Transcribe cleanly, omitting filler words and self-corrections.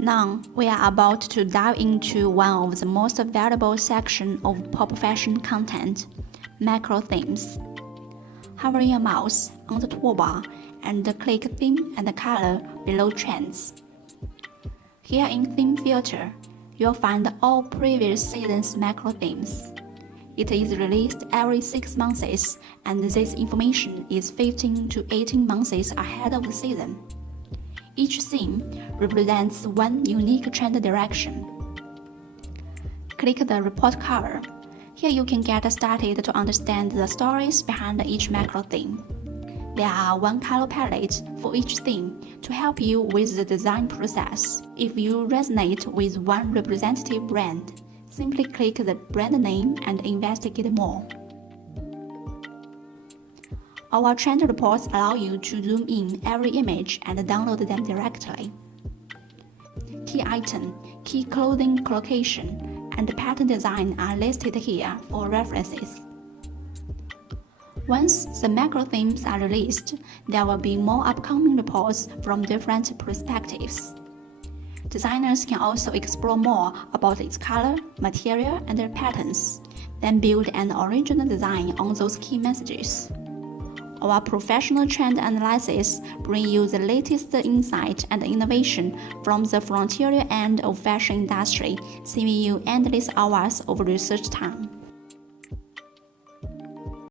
Now, we are about to dive into one of the most valuable sections of pop fashion content, macro themes. Hover your mouse on the toolbar and click Theme and Color below Trends. Here in Theme Filter, you'll find all previous seasons' macro themes. It is released every 6 months, and this information is 15 to 18 months ahead of the season. Each theme represents one unique trend direction. Click the report cover. Here you can get started to understand the stories behind each macro theme. There are one color palette for each theme to help you with the design process. If you resonate with one representative brand, simply click the brand name and investigate more. Our trend reports allow you to zoom in every image and download them directly. Key item, key clothing collocation, and pattern design are listed here for references. Once the macro themes are released, there will be more upcoming reports from different perspectives. Designers can also explore more about its color, material, and their patterns, then build an original design on those key messages. Our professional trend analysis bring you the latest insight and innovation from the frontier end of fashion industry, saving you endless hours of research time.